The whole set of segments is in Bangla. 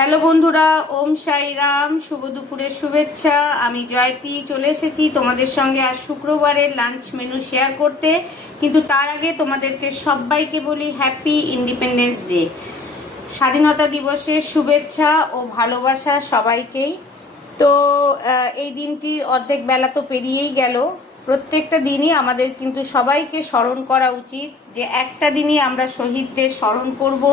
হ্যালো বন্ধুরা, ওম সাইরাম। শুভ দুপুরের শুভেচ্ছা। আমি জয়তি চলে এসেছি তোমাদের সঙ্গে আজ শুক্রবারের লাঞ্চ মেনু শেয়ার করতে। কিন্তু তার আগে তোমাদেরকে সবাইকে বলি হ্যাপি ইন্ডিপেন্ডেন্স ডে, স্বাধীনতা দিবসের শুভেচ্ছা ও ভালোবাসা সবাইকেই। তো এই দিনটির অর্ধেক বেলা তো পেরিয়েই গেল। প্রত্যেকটা দিনই আমাদের কিন্তু সবাইকে স্মরণ করা উচিত যে একটা দিনই আমরা শহীদদের স্মরণ করব,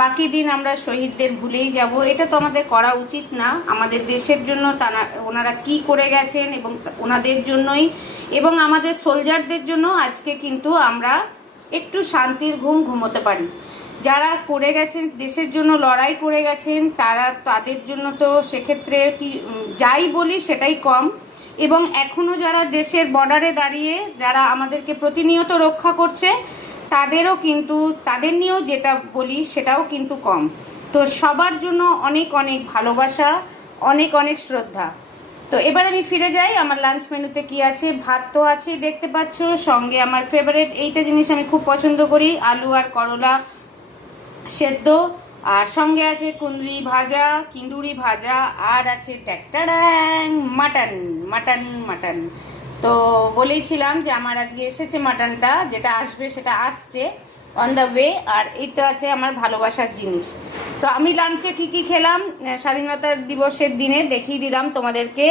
বাকি দিন আমরা শহীদদের ভুলেই যাব। এটা তো আমাদের করা উচিত না। আমাদের দেশের জন্য ওনারা কি করে গেছেন এবং ওনাদের জন্যই এবং আমাদের সোলজারদের জন্য আজকে কিন্তু আমরা একটু শান্তির ঘুম ঘুমোতে পারি। যারা করে গেছেন, দেশের জন্য লড়াই করে গেছেন, তাদের জন্য তো সেক্ষেত্রে কি যাই বলি সেটাই কম। এবং এখনও যারা দেশের বর্ডারে দাঁড়িয়ে যারা আমাদেরকে প্রতিনিয়ত রক্ষা করছে তাদেরও কিন্তু, তাদের নিয়েও যেটা বলি সেটাও কিন্তু কম। তো সবার জন্য অনেক অনেক ভালোবাসা, অনেক অনেক শ্রদ্ধা। তো এবার আমি ফিরে যাই আমার লাঞ্চ মেনুতে কি আছে। ভাত তো আছে দেখতে পাচ্ছ, সঙ্গে আমার ফেভারিট এইটা জিনিস আমি খুব পছন্দ করি, আলু আর করলা সেদ্ধ, আর সঙ্গে আছে কুঁদরি ভাজা, কিন্দুরি ভাজা, আর আছে ট্যাকটাড্যাং মাটন মাটন মাটন। তো বলেইছিলাম যে আমার আজকে এসেছে মাটনটা, যেটা আসবে সেটা আসছে অন দ্য ওয়ে। আর এই তো আছে আমার ভালোবাসার জিনিস। তো আমি লাঞ্চে কী কী খেলাম স্বাধীনতা দিবসের দিনে দেখিয়ে দিলাম তোমাদেরকে।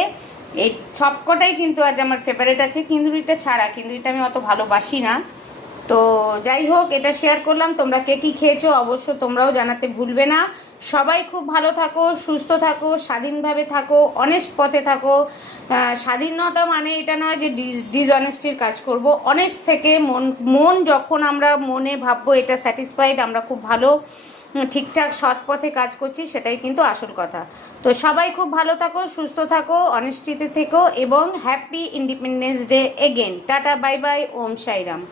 এই সবকটাই কিন্তু আজ আমার ফেভারিট আছে, কিন্দুরিটা ছাড়া। কিন্দুরিটা আমি অত ভালোবাসি না। তো যাই হোক, এটা শেয়ার করলাম। তোমরা কে কী খেয়েছো অবশ্য তোমরাও জানাতে ভুলবে না। সবাই খুব ভালো থাকো, সুস্থ থাকো, স্বাধীনভাবে থাকো, অনেস্ট পথে থাকো। স্বাধীনতা মানে এটা নয় যে ডিসঅনেস্টির কাজ করব। অনেস্ট থেকে মন যখন আমরা মনে ভাববো এটা স্যাটিসফাইড, আমরা খুব ভালো ঠিকঠাক সৎ পথে কাজ করছি, সেটাই কিন্তু আসল কথা। তো সবাই খুব ভালো থাকো, সুস্থ থাকো, অনেস্টিতে থেকো এবং happy independence day again. Tata, bye bye, Om Sairam.